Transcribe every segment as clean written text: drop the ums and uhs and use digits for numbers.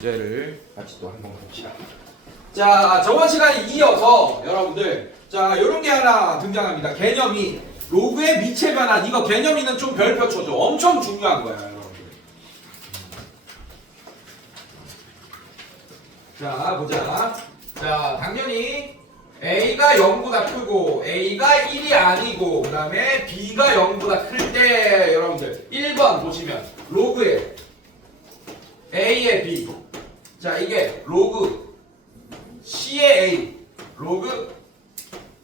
문제를 같이 또 한번 봅시다. 자, 저번 시간에 이어서 여러분들 자, 요런 게 하나 등장합니다. 개념이 로그의 미체 변환. 이거 개념이는 좀 별표 쳐줘. 엄청 중요한 거야, 여러분들. 자, 보자. 자, 당연히 A가 0보다 크고 A가 1이 아니고 그 다음에 B가 0보다 클 때 여러분들 1번 보시면 로그의 A의 B. 자, 이게 로그 C의 A, 로그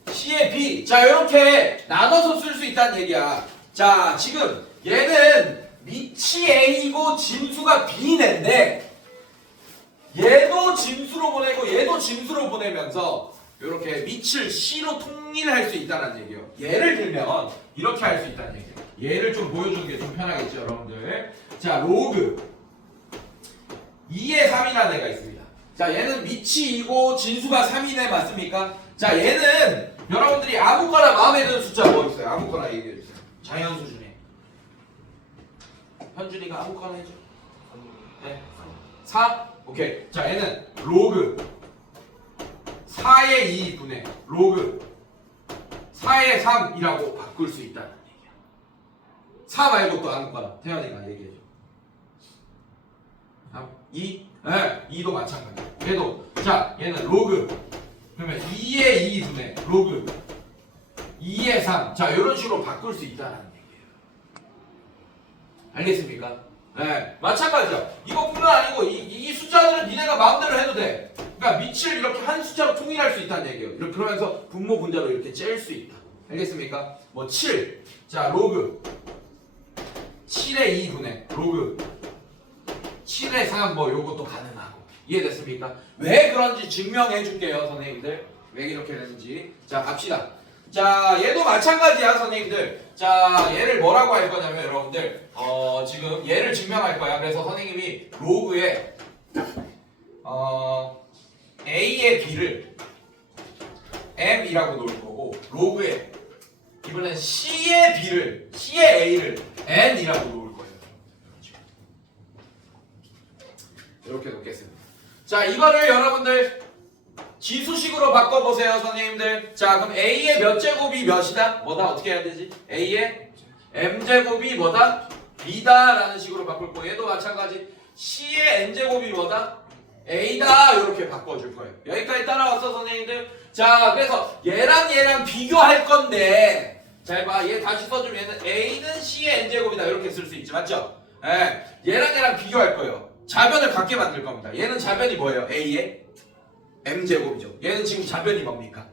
C의 B. 자, 이렇게 나눠서 쓸 수 있다는 얘기야. 자, 지금 얘는 밑이 A고 진수가 B인데 얘도 진수로 보내고 얘도 진수로 보내면서 이렇게 밑을 C로 통일할 수 있다는 얘기예요. 예를 들면 이렇게 할 수 있다는 얘기예요. 얘를 좀 보여주는 게 좀 편하겠죠, 여러분들. 자, 로그 2의 3이라는 애가 있습니다. 자, 얘는 밑이 2고 진수가 3이네, 맞습니까? 자, 얘는 여러분들이 아무거나 마음에 드는 숫자 뭐 있어요? 아무거나 얘기해주세요. 자연수 중에 현준이가 아무거나 해줘. 네, 4? 오케이. 자, 얘는 로그 4의 2분의 로그 4의 3이라고 바꿀 수 있다는 얘기야. 4 말고 또 아무거나 태연이가 얘기해줘. 2? 네, 2도 마찬가지. 얘도 자, 얘는 로그 그러면 2의 2분의 로그 2의 3. 자, 이런 식으로 바꿀 수 있다는 얘기예요. 알겠습니까? 네, 마찬가지죠. 이것뿐만 아니고 이 숫자들은 니네가 마음대로 해도 돼. 그러니까 밑을 이렇게 한 숫자로 통일할 수 있다는 얘기예요. 이렇게 그러면서 분모 분자로 이렇게 짤 수 있다. 알겠습니까? 뭐 7. 자, 로그 7의 2분의 로그 7의 3 뭐 요것도 가능하고. 이해됐습니까? 왜 그런지 증명해 줄게요, 선생님들. 왜 이렇게 되는지. 자, 갑시다. 자, 얘도 마찬가지야, 선생님들. 자, 얘를 뭐라고 할 거냐면 여러분들 지금 얘를 증명할 거야. 그래서 선생님이 로그에 A의 B를 M이라고 놓을 거고 로그에 이번엔 C의 B를 C의 A를 N이라고 놓을 거예요. 이렇게 놓겠습니다. 자, 이거를 여러분들 지수식으로 바꿔보세요, 선생님들. 자, 그럼 A의 몇 제곱이 몇이다? 뭐다? 어떻게 해야 되지? A의 M제곱이 뭐다? B다 라는 식으로 바꿀 거예요. 얘도 마찬가지. C의 N제곱이 뭐다? A다. 이렇게 바꿔줄 거예요. 여기까지 따라왔어, 선생님들? 자, 그래서 얘랑 비교할 건데 잘 봐. 얘 다시 써주면 얘는 A는 C의 N제곱이다. 이렇게 쓸 수 있지, 맞죠? 예, 얘랑 비교할 거예요. 자변을 같게 만들 겁니다. 얘는 자변이 뭐예요? A의 M제곱이죠. 얘는 지금 자변이 뭡니까?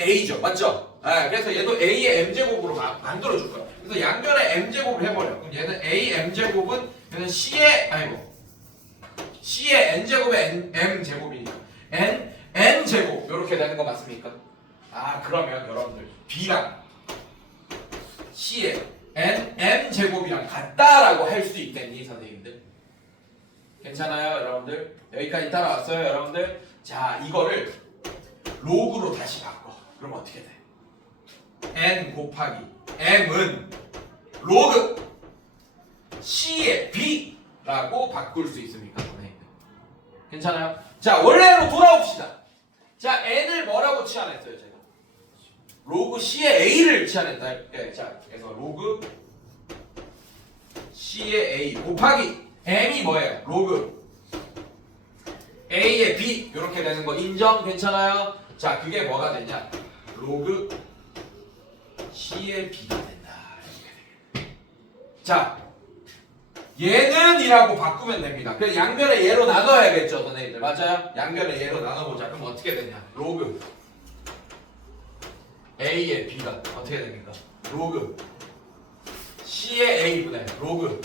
A죠. 맞죠? 네, 그래서 얘도 A의 M제곱으로 만들어줄 거예요. 그래서 양변에 M제곱을 해버려. 그럼 얘는 A M제곱은 얘는 C의 N제곱의 M제곱이니까 N제곱 이렇게 되는 거 맞습니까? 아, 그러면 여러분들 B랑 C의 M제곱이랑 같다라고 할 수 있겠니, 선생님들? 괜찮아요, 여러분들? 여기까지 따라왔어요, 여러분들? 자, 이거를 로그로 다시 바꿔. 그럼 어떻게 돼? N 곱하기 M은 로그 C의 B라고 바꿀 수 있습니까, 선생님들? 괜찮아요? 자, 원래로 돌아옵시다. 자, N을 뭐라고 치환했어요, 제가? 로그 C의 A를 치환했다. 네, 자, 그래서 로그 C의 A 곱하기 M이 뭐예요? 로그 A의 B 이렇게 되는 거 인정? 괜찮아요? 자, 그게 뭐가 되냐? 로그 C의 B가 된다. 자, 얘는 이라고 바꾸면 됩니다. 그래서 양변에 얘로 나눠야겠죠, 선생님들. 맞아요? 양변에 얘로 나눠보자. 그럼 어떻게 되냐? 로그 A의 B가 어떻게 됩니까? 로그 C의 A분의 로그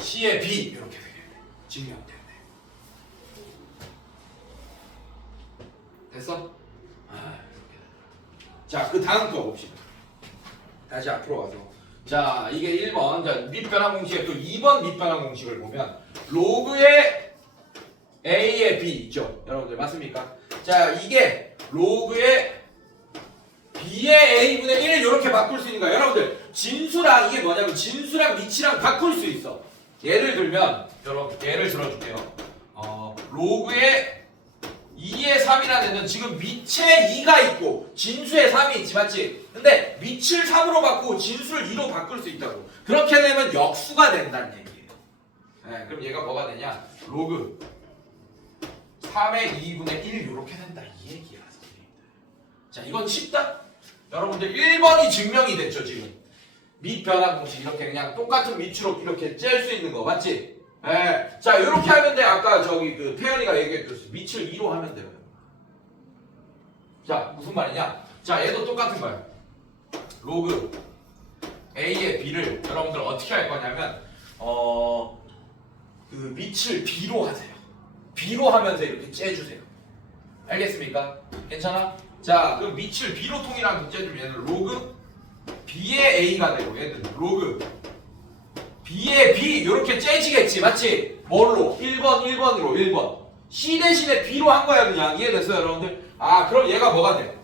C의 B 이렇게 되겠네. 증명되네. 됐어? 아, 자, 그 다음 거 봅시다. 다시 앞으로 와서. 자, 이게 1번. 자, 밑변환 공식의 또 2번 밑변환 공식을 보면 로그의 A의 B 있죠? 여러분들 맞습니까? 자, 이게 로그의 B의 A분의 1을 이렇게 바꿀 수 있는 거야. 여러분들 진수랑 이게 뭐냐면 진수랑 밑이랑 바꿀 수 있어. 예를 들면 여러분 예를 들어줄게요. 로그의 2의 3이라는 애는 지금 밑에 2가 있고 진수에 3이 있지 맞지? 근데 밑을 3으로 바꾸고 진수를 2로 바꿀 수 있다고. 그렇게 되면 역수가 된다는 얘기예요. 네, 그럼 얘가 뭐가 되냐? 로그 3의 2분의 1 이렇게 된다 이 얘기야 선생님들. 자 이건 쉽다. 여러분들 1번이 증명이 됐죠 지금. 밑 변화 공식 이렇게 그냥 똑같은 밑으로 이렇게 짤 수 있는 거 맞지? 예. 자 이렇게 하면 돼. 아까 저기 그 태연이가 얘기했듯이 밑을 2로 하면 돼요. 자 무슨 말이냐? 자 얘도 똑같은 거야. 로그 A의 B를 여러분들 어떻게 할 거냐면 그 밑을 B로 하세요. B로 하면서 이렇게 째주세요. 알겠습니까? 괜찮아? 자 그럼 밑을 B로 통일하면서 째주면 얘는 로그 B의 A가 되고 얘는 로그 B의 B 이렇게 째지겠지 맞지? 뭘로? 1번으로 1번 C 대신에 B로 한 거야 그냥. 이해됐어요 여러분들? 아 그럼 얘가 뭐가 돼?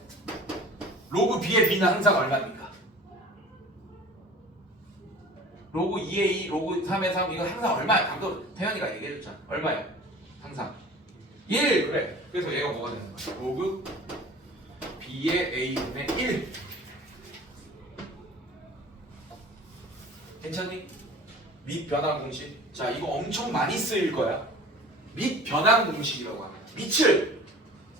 로그 B의 B는 항상 얼마입니까? 로그 2의 2, 로그 3의 3 이거 항상 얼마야? 방금 태연이가 얘기해줬잖아. 얼마야? 항상 1 그래. 그래서 얘가 뭐가 되는 거야? 로그 B의 A분의 1 괜찮니? 밑 변환 공식. 자 이거 엄청 많이 쓰일 거야. 밑 변환 공식이라고 합니다. 밑을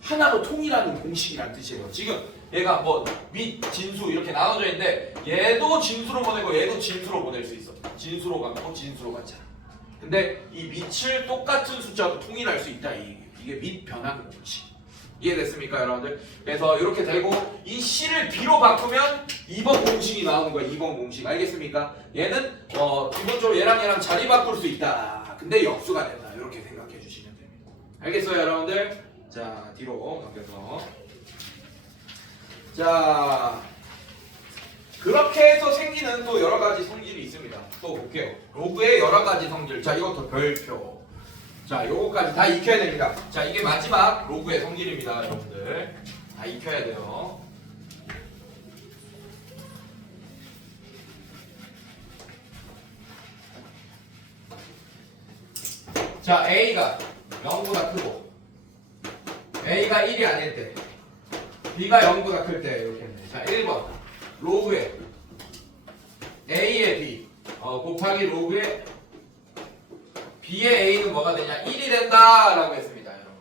하나로 통일하는 공식이란 뜻이에요. 지금 얘가 뭐 밑 진수 이렇게 나눠져 있는데 얘도 진수로 보내고 얘도 진수로 보낼 수 있어. 진수로 갖고 진수로 갖잖아. 근데 이 밑을 똑같은 숫자로 통일할 수 있다. 이게 밑 변환 공식. 이해됐습니까 여러분들? 그래서 이렇게 되고 이 C를 B로 바꾸면 2번 공식이 나오는 거야. 2번 공식 알겠습니까? 얘는 기본적으로 얘랑 자리 바꿀 수 있다. 근데 역수가 된다. 이렇게 생각해 주시면 됩니다. 알겠어요 여러분들? 자 뒤로 넘겨서 자 그렇게 해서 생기는 또 여러 가지 성질이 있습니다. 또 볼게요. 로그의 여러 가지 성질. 자 이것도 별표. 자, 요거까지 다 익혀야 됩니다. 자, 이게 마지막 로그의 성질입니다, 여러분들. 다 익혀야 돼요. 자, A가 0보다 크고 A가 1이 아닐 때 B가 0보다 클 때 이렇게 했네. 자, 1번 로그의 A의 B 곱하기 로그의 B의 A는 뭐가 되냐? 1이 된다라고 했습니다, 여러분.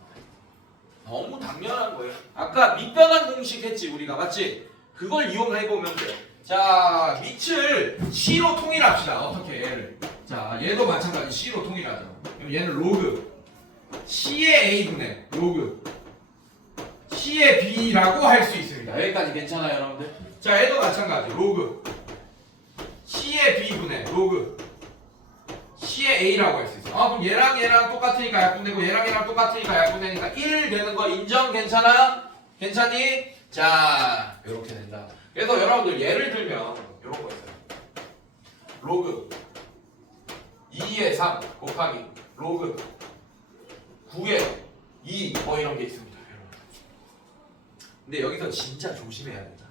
너무 당연한 거예요. 아까 밑변환 공식 했지 우리가 맞지? 그걸 이용해 보면 돼. 자, 밑을 C로 통일합시다. 어떻게 얘를? 자, 얘도 마찬가지 C로 통일하죠. 그럼 얘는 로그 C의 A분의 로그 C의 B라고 할 수 있습니다. 여기까지 괜찮아요, 여러분들? 자, 얘도 마찬가지 로그 C의 B분의 로그 C의 A라고 할 수 있어. 그럼 얘랑 똑같으니까 약분되고 얘랑 똑같으니까 약분되니까 1 되는 거 인정? 괜찮아? 괜찮니? 자, 이렇게 된다. 그래서 여러분들 예를 들면 이런 거 있어요. 로그 2의 3 곱하기 로그 9의 2 뭐 이런 게 있습니다. 근데 여기서 진짜 조심해야 된다.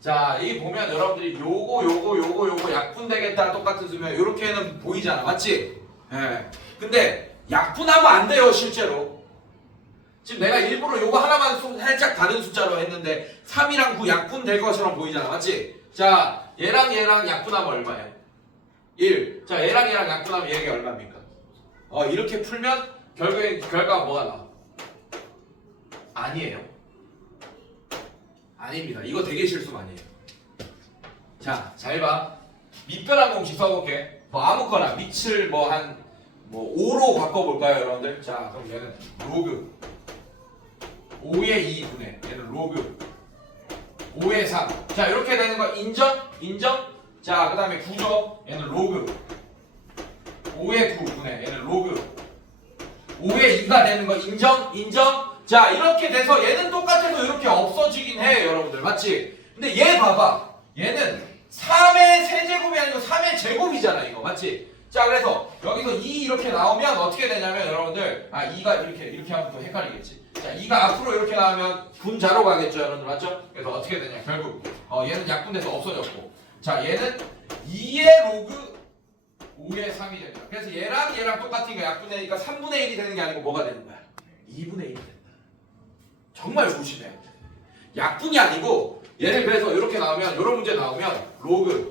자, 이 보면 여러분들이 요거 약분되겠다 똑같은 수면 요렇게는 보이잖아. 맞지? 예. 근데 약분하면 안 돼요, 실제로. 지금 내가 일부러 요거 하나만 살짝 다른 숫자로 했는데 3이랑 9 약분될 것처럼 보이잖아. 맞지? 자, 얘랑 약분하면 얼마예요? 1. 자, 얘랑 약분하면 얘가 얼마입니까? 이렇게 풀면 결과가 뭐가 나와? 아니에요. 아닙니다. 이거 되게 실수 많이 해요. 자, 잘 봐. 밑변환 공식 써볼게. 뭐 아무거나 밑을 5로 바꿔볼까요, 여러분들? 자, 그럼 얘는 로그 5의 2분의 얘는 로그 5의 3. 자, 이렇게 되는 거 인정? 인정? 자, 그 다음에 9죠? 얘는 로그 5의 9분의 얘는 로그 5의 2가 되는 거 인정? 인정? 자, 이렇게 돼서 얘는 똑같아도 이렇게 없어지긴 해, 여러분들. 맞지? 근데 얘 봐봐. 얘는 3의 세제곱이 아니고 3의 제곱이잖아, 이거. 맞지? 자, 그래서 여기서 2 이렇게 나오면 어떻게 되냐면 여러분들 2가 이렇게 하면 또 헷갈리겠지. 자, 2가 앞으로 이렇게 나오면 분자로 가겠죠, 여러분들. 맞죠? 그래서 어떻게 되냐? 결국 얘는 약분돼서 없어졌고. 자, 얘는 2의 로그 5의 3이 됩니다. 그래서 얘랑 똑같은 거 약분의 1이니까 3분의 1이 되는 게 아니고 뭐가 되는 거야? 2분의 1이 된다. 정말 조심해야 돼. 약분이 아니고 얘를 그래서 이렇게 나오면 이런 문제 나오면 로그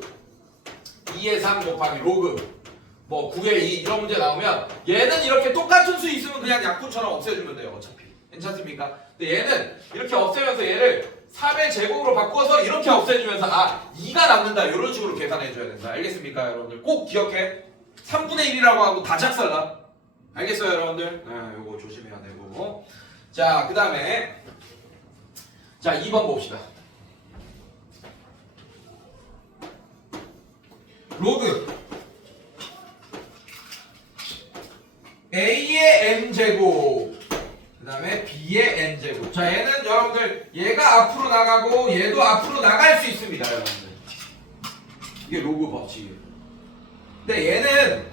2의 3 곱하기 로그 뭐 9의 2 이런 문제 나오면 얘는 이렇게 똑같은 수 있으면 그냥 약분처럼 없애주면 돼요. 어차피. 괜찮습니까? 근데 얘는 이렇게 없애면서 얘를 3의 제곱으로 바꿔서 이렇게 없애주면서 2가 남는다 이런 식으로 계산해줘야 된다. 알겠습니까 여러분들? 꼭 기억해. 3분의 1이라고 하고 다 작살나. 알겠어요 여러분들? 네, 요거 조심해야 되고. 자, 그 다음에 자 2번 봅시다. 로그 A의 N제곱 그 다음에 B의 N제곱. 자, 얘는 여러분들 얘가 앞으로 나가고 얘도 앞으로 나갈 수 있습니다 여러분들. 이게 로그 법칙이에요. 근데 얘는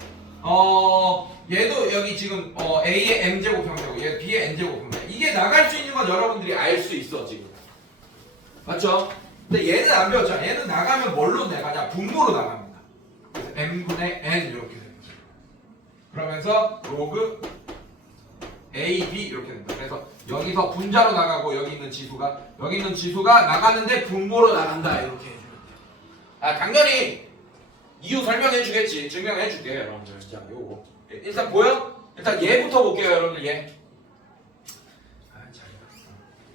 얘도 여기 지금 A의 M제곱 형태고 얘 B의 N제곱 형태. 이게 나갈 수 있는 건 여러분들이 알 수 있어 지금. 맞죠? 근데 얘는 안 배웠잖아. 얘는 나가면 뭘로 나가냐? 분모로 나갑니다. 그래서 M분의 N 이렇게 됩니다. 그러면서 로그 A, B 이렇게 된다. 그래서 여기서 분자로 나가고 여기 있는 지수가 나가는데 분모로 나간다. 이렇게 해주면 돼요. 당연히 이유 설명해 주겠지. 증명해 줄게요 여러분들. 자, 요거 일단 보여? 일단 얘부터 볼게요 여러분들. 얘.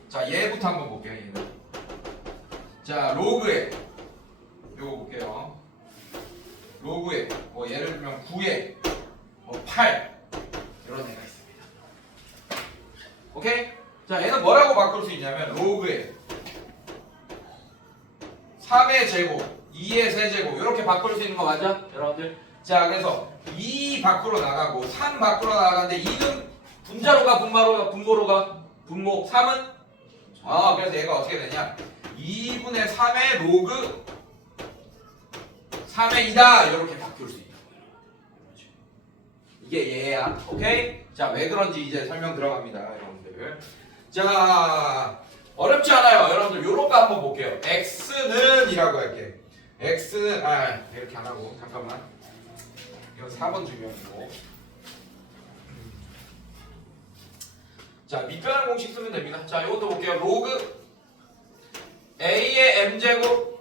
자, 얘부터 한번 볼게요. 얘는. 자, 로그에 요거 볼게요. 로그에 뭐 예를 들면 9에 8 이런 애가 있습니다. 오케이? 자, 얘는 뭐라고 바꿀 수 있냐면 로그에 3의 제곱, 2의 세제곱 이렇게 바꿀 수 있는 거 맞아? 여러분들? 자, 그래서 2 밖으로 나가고 3 밖으로 나가는데 2는 분자로 가 분모로 가? 분모. 3은? 그래서 얘가 어떻게 되냐? 2분의 3의 로그 3의 2다 이렇게 바꿀 수 있다. 이게 얘야. 오케이? 자, 왜 그런지 이제 설명 들어갑니다 여러분들. 자, 어렵지 않아요 여러분들. 요런 거 한번 볼게요. x는 이라고 할게. x는 이렇게 안 하고 잠깐만. 이건 4번 중요하고. 자, 밑변환 공식 쓰면 됩니다. 자, 이것도 볼게요. 로그 a의 m제곱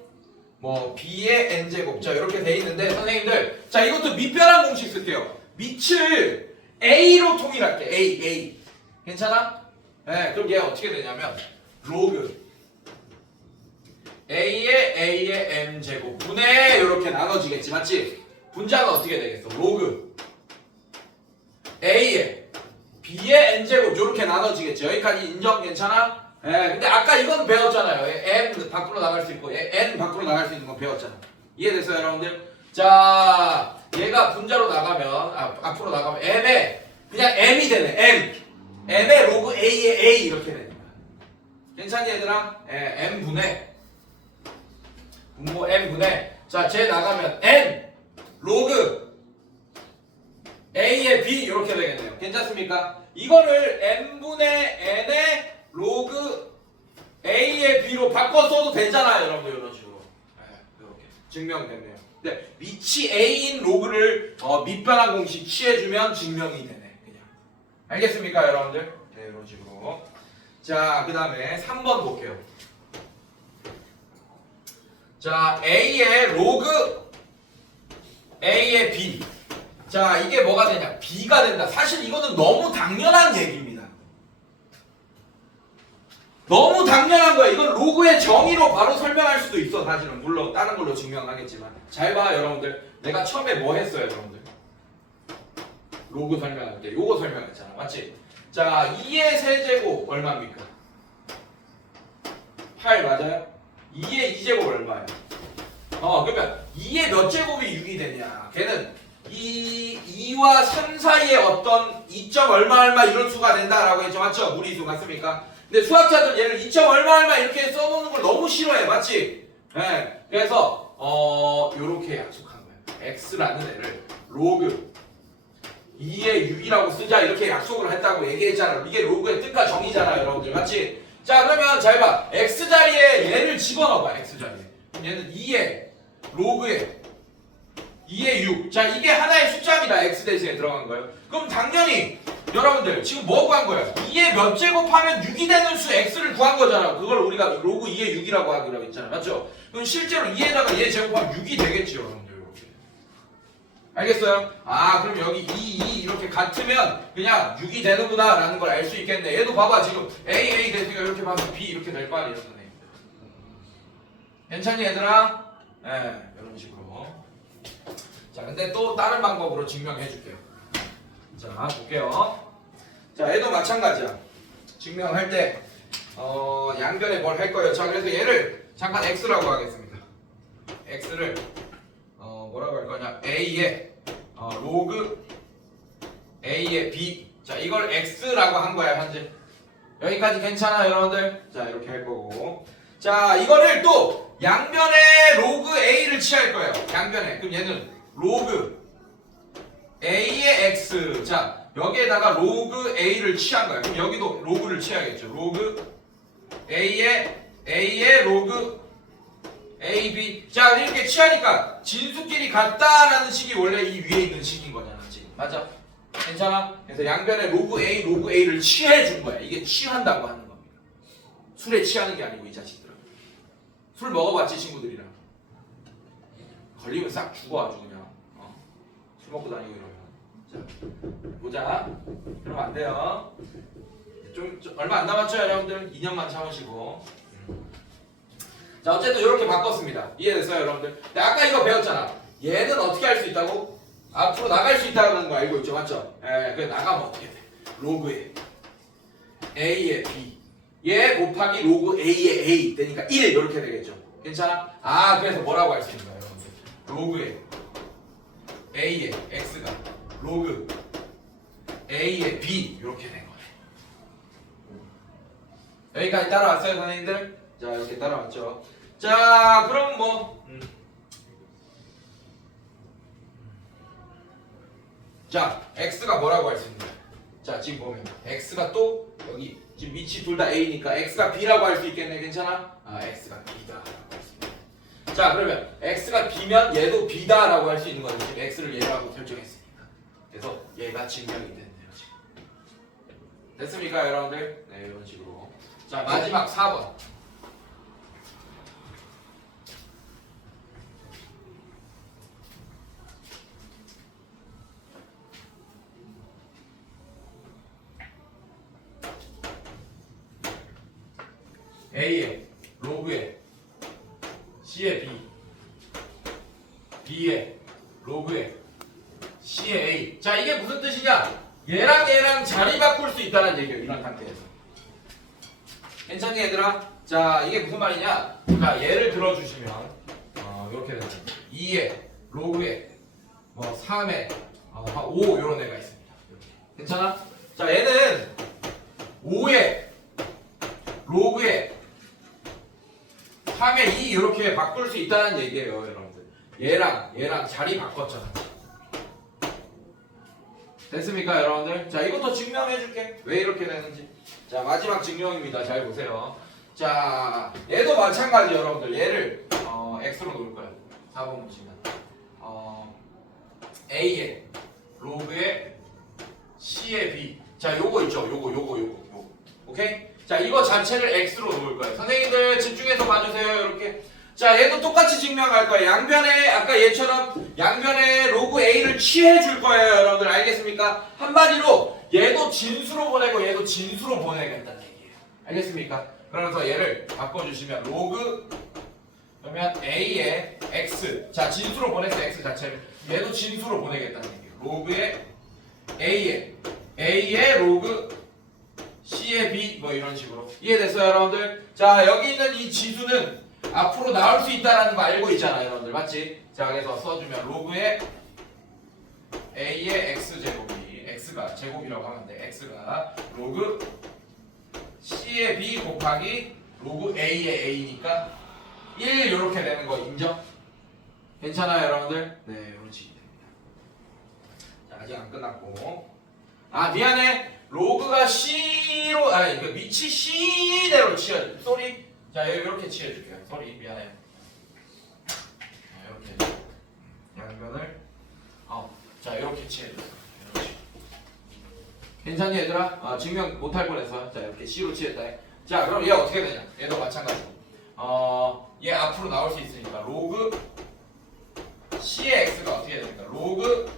뭐 b의 n제곱. 자, 이렇게 돼 있는데 선생님들, 자, 이것도 밑변환 공식 쓸게요. 밑을 a로 통일할게. a. 괜찮아? 네, 그럼 얘 어떻게 되냐면 로그 a의 m제곱 분의 이렇게 나눠지겠지. 맞지? 분자가 어떻게 되겠어? 로그 a의 b의 n제곱 이렇게 나눠지겠지. 여기까지 인정? 괜찮아? 근데 아까 이건 배웠잖아요. m 밖으로 나갈 수 있고 n 밖으로 나갈 수 있는 건 배웠잖아. 이해됐어요 여러분들? 자, 얘가 분자로 나가면 앞으로 나가면 m에 그냥 m이 되네. m의 로그 a의 a 이렇게 되는 거야. 괜찮니 얘들아? m분의 분모 m분의 자, 쟤 나가면 n 로그 a의 b 이렇게 되겠네요. 괜찮습니까? 이거를 m분의 n의 로그 a의 b로 바꿔 써도 되잖아요 여러분들. 이런 식으로 이렇게 증명됐네요. 근데 밑이 a인 로그를 밑변환 공식 취해주면 증명이 되네. 그냥 알겠습니까 여러분들? 네, 이런 식으로. 자, 그 다음에 3번 볼게요. 자, a의 로그 a의 b. 자, 이게 뭐가 되냐? b가 된다. 사실 이거는 너무 당연한 얘기입니다. 너무 당연한 거야. 이건 로그의 정의로 바로 설명할 수도 있어. 사실은 물론 다른 걸로 증명하겠지만. 잘 봐 여러분들. 내가 처음에 뭐 했어요 여러분들? 로그 설명할 때 요거 설명했잖아. 맞지? 자, 2의 세제곱 얼마입니까? 8 맞아요? 2의 2제곱 얼마예요? 그러면 2의 몇 제곱이 6이 되냐? 걔는 2와 3 사이에 어떤 2점 얼마 이런 수가 된다라고 했죠. 맞죠? 무리수 맞습니까? 근데 수학자들 얘를 2점 얼마 이렇게 써놓는 걸 너무 싫어해. 맞지? 네. 그래서 요렇게 약속한 거예요. x라는 애를 로그 2의 6이라고 쓰자 이렇게 약속을 했다고 얘기했잖아. 이게 로그의 뜻과 정의잖아 여러분들. 맞지? 자, 그러면 잘 봐. x자리에 얘를 집어넣어봐. x자리에. 그럼 얘는 2의 로그에 2의 6. 자, 이게 하나의 숫자입니다. x 대신에 들어간 거예요. 그럼 당연히 여러분들 지금 뭐 구한 거예요? 2의 몇 제곱하면 6이 되는 수 x를 구한 거잖아. 그걸 우리가 로그 2의 6이라고 하기로 했잖아. 맞죠? 그럼 실제로 2에다가 얘 제곱하면 6이 되겠죠, 여러분들. 이렇게. 알겠어요? 아, 그럼 여기 2 이렇게 같으면 그냥 6이 되는구나 라는 걸 알 수 있겠네. 얘도 봐봐. 지금 A 됐으니까 이렇게 봐서 B 이렇게 될 거 아니에요, 선생님. 괜찮니, 얘들아? 네, 이런 식으로. 자, 근데 또 다른 방법으로 증명해 줄게요. 자, 볼게요. 자, 얘도 마찬가지야. 증명할 때 양변에 뭘 할 거예요. 자, 그래서 얘를 잠깐 x라고 하겠습니다. x를 뭐라고 할 거냐? a의 로그 a의 b. 자, 이걸 x라고 한 거야, 현재. 여기까지 괜찮아요, 여러분들? 자, 이렇게 할 거고. 자, 이거를 또 양변에 로그 a를 취할 거예요. 양변에. 그럼 얘는 로그 a의 x. 자, 여기에다가 로그 a를 취한 거야. 그럼 여기도 로그를 취해야겠죠. 로그 a의 로그 ab. 자, 이렇게 취하니까 진수끼리 같다라는 식이 원래 이 위에 있는 식인 거잖아, 지금. 맞아? 괜찮아? 그래서 양변에 로그 a를 취해 준 거야. 이게 취한다고 하는 겁니다. 술에 취하는 게 아니고 이 자식들은. 술 먹어봤지, 친구들이랑. 걸리면 싹 죽어 아주 그냥. 술 먹고 다니고 이러면. 자, 보자. 그러면 안 돼요. 좀 얼마 안 남았죠, 여러분들? 2년만 참으시고. 자, 어쨌든 이렇게 바꿨습니다. 이해됐어요, 여러분들? 근데 아까 이거 배웠잖아. 얘는 어떻게 할 수 있다고? 앞으로 나갈 수 있다는 거 알고 있죠, 맞죠? 예, 그래 나가면 어떻게 돼? 로그에 a의 b, 얘 곱하기 로그 a의 a 되니까 1 이렇게 되겠죠. 괜찮아? 아, 그래서 뭐라고 할 수 있는 거예요, 여러분들? 로그에 a의 x가 로그 a의 b 이렇게 된 거예요. 여기까지 따라왔어요, 선생님들? 자, 이렇게 따라왔죠. 자, 그럼 뭐 자, x가 뭐라고 할 수 있는 거야? 자, 지금 보면 x가 또 여기 지금 위치 둘 다 a니까 x가 b라고 할 수 있겠네. 괜찮아? 아, x가 b다라고 할 수 있네. 자, 그러면 x가 b면 얘도 b다라고 할 수 있는 거죠. 지금 x를 얘라고 설정했으니까. 그래서 얘가 증명이 됐네요, 지금. 됐습니까, 여러분들? 네, 이런 식으로. 자, 마지막 4번. a의 로그에 c의 b, b의 로그에 c의 a. 자, 이게 무슨 뜻이냐? 얘랑 자리 바꿀 수 있다는 얘기예요. 이런 상태에서. 괜찮니, 얘들아? 자, 이게 무슨 말이냐? 자, 예를 들어주시면 이렇게 되는 2의 로그에 뭐 3의 5 이런 애가 있습니다. 괜찮아? 자, 얘는 5의 로그에 3의 2 이렇게 바꿀 수 있다는 얘기예요, 여러분들. 얘랑 자리 바꿨잖아. 됐습니까, 여러분들? 자, 이것도 증명해 줄게. 왜 이렇게 되는지. 자, 마지막 증명입니다. 잘 보세요. 자, 얘도 마찬가지, 여러분들. 얘를 x로 놓을 거예요. 4번 보시면 a의 로그에 c의 b. 자, 요거 있죠. 요거. 오케이? 자, 이거 자체를 x로 놓을 거예요. 선생님들 집중해서 봐주세요. 이렇게. 자, 얘도 똑같이 증명할 거예요. 양변에 아까 얘처럼 양변에 로그 a를 취해 줄 거예요. 여러분들 알겠습니까? 한마디로 얘도 진수로 보내고 얘도 진수로 보내겠다는 얘기예요. 알겠습니까? 그러면서 얘를 바꿔주시면 로그 그러면 a의 x. 자, 진수로 보냈어요. x 자체를. 얘도 진수로 보내겠다는 얘기예요. 로그의 a의 로그 c의 b 뭐 이런 식으로. 이해됐어요, 여러분들? 자, 여기 있는 이 지수는 앞으로 나올 수 있다는 거 알고 있잖아요, 여러분들. 맞지? 자, 그래서 써주면 로그의 a의 x제곱이 x가 제곱이라고 하면 돼. x가 로그 c의 b 곱하기 로그 a의 a니까 1 이렇게 되는 거 인정? 괜찮아요, 여러분들? 네, 이런 식이 됩니다. 자, 아직 안 끝났고. 아, 미안해. 로그가 c로 그 밑이 c대로 치워줘. 쏘리. 자, 이렇게 치워줄게요. 쏘리, 미안해. 자, 이렇게 양변을 자 이렇게 칠해줬어. 괜찮니 얘들아? 증명 못할 뻔했어. 자 이렇게 C로 칠했다. 자 그럼 얘 어떻게 되냐? 얘도 마찬가지고 얘 앞으로 나올 수 있으니까 로그 C의 X가 어떻게 됩니까? 로그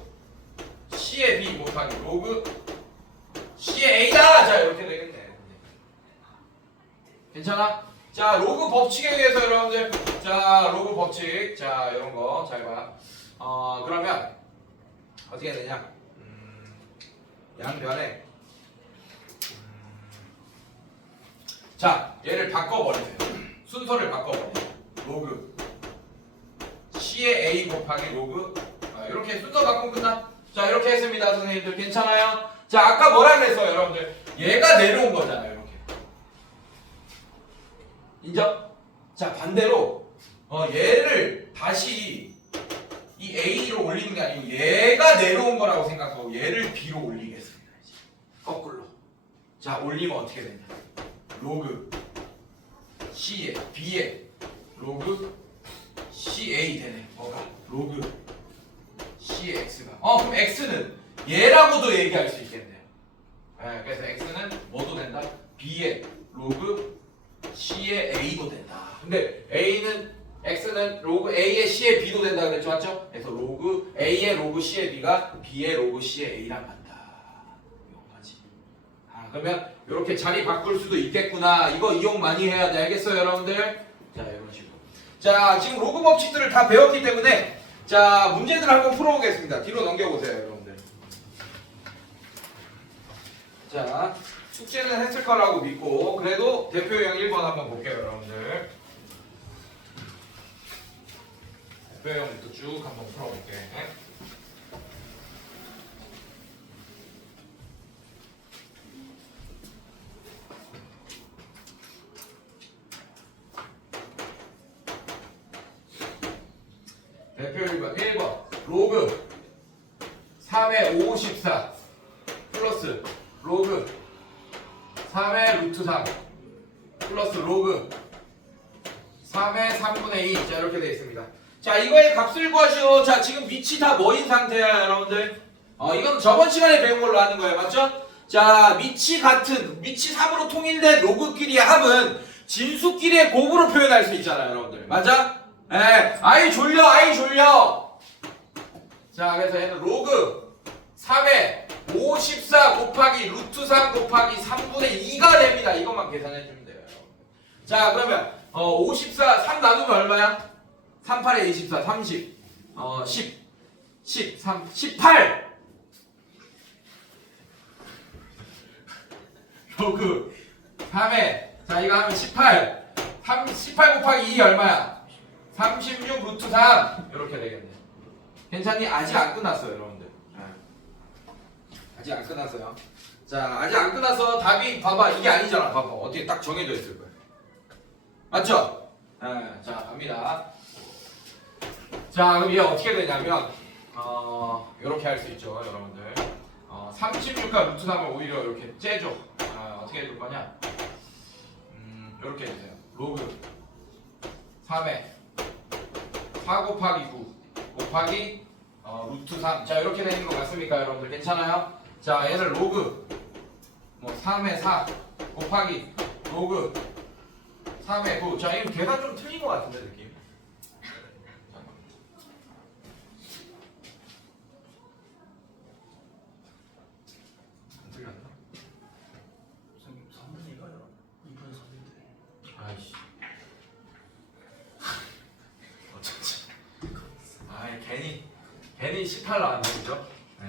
C의 B 곱하기 로그 C의 A다! 자 이렇게 되겠네. 괜찮아? 자 로그 법칙에 대해서 여러분들 자 로그 법칙 자 이런거 잘 봐. 그러면 어떻게 되냐 양변에 자 얘를 바꿔버리세요. 순서를 바꿔버리세요. 로그 C의 A 곱하기 로그 이렇게 순서 바꾸면 끝나. 자 이렇게 했습니다 선생님들. 괜찮아요? 자 아까 뭐라 그랬어요 여러분들? 얘가 내려온 거잖아요 이렇게. 인정? 자 반대로 얘를 다시 이 A로 올리는 게 아니고 얘가 내려온 거라고 생각하고 얘를 B로 올리겠습니다. 이제. 거꾸로. 자 올리면 어떻게 되냐? 로그 C에 B에 로그 CA 되네. 뭐가? 로그 C의 X가. 그럼 X는 얘라고도 얘기할 수 있겠네요. 그래서 X는 뭐도 된다? B의 로그 C의 A도 된다. 근데 X는 로그 A의 C의 B도 된다 그랬죠, 맞죠? 그래서 로그 A의 로그 C의 B가 B의 로그 C의 A랑 같다. 이거까지. 그러면 이렇게 자리 바꿀 수도 있겠구나. 이거 이용 많이 해야 돼. 알겠어요, 여러분들? 자, 이런 식으로. 자, 지금 로그 법칙들을 다 배웠기 때문에 자, 문제들을 한번 풀어보겠습니다. 뒤로 넘겨보세요, 여러분들. 자, 숙제는 했을 거라고 믿고 그래도 대표형 1번 한번 볼게요, 여러분들. 대표형부터 쭉 한번 풀어볼게요. 대표 1번 로그 3의 54 플러스 로그 3의 루트 3 플러스 로그 3의 3분의 2. 자 이렇게 되어 있습니다. 자 이거의 값을 구하시오. 자 지금 밑이 다 뭐인 상태야 여러분들? 이건 저번 시간에 배운 걸로 하는 거예요. 맞죠? 자 밑이 같은 밑이 3으로 통일된 로그끼리의 합은 진수끼리의 곱으로 표현할 수 있잖아요 여러분들. 맞아? 아이 졸려 아이 졸려. 자 그래서 얘는 로그 3의 54 곱하기 루트 3 곱하기 3분의 2가 됩니다. 이것만 계산해주면 돼요. 자 그러면 54 3 나누면 얼마야? 3, 8에 24 30 10 3 18 로그 3에 자 이거 하면 18 18 곱하기 2 얼마야? 36 루트 3 이렇게 되겠네. 괜찮니? 아직 안 끝났어요 여러분들. 아직 안 끝났어요. 자 아직 안 끝나서 답이 봐봐 이게 아니잖아. 봐봐 어떻게 딱 정해져 있을 거야. 맞죠? 자 갑니다. 자 그럼 얘 어떻게 되냐면 이렇게 할 수 있죠 여러분들. 36과 루트 3을 오히려 이렇게 째줘. 어떻게 해줄 거냐? 이렇게 해주세요. 로그 3에 4 곱하기 9 곱하기 루트 3. 자 이렇게 되는 거 맞습니까 여러분들? 괜찮아요? 자 얘를 로그 3에 4 곱하기 로그 3에 9. 자 이거 계산 좀 틀린 거 같은데 느낌? 안 틀렸나? 3분의 2가요. 2분의 3인데. 아이씨. 어쩌지? 괜히 18 나왔네 그죠? 네.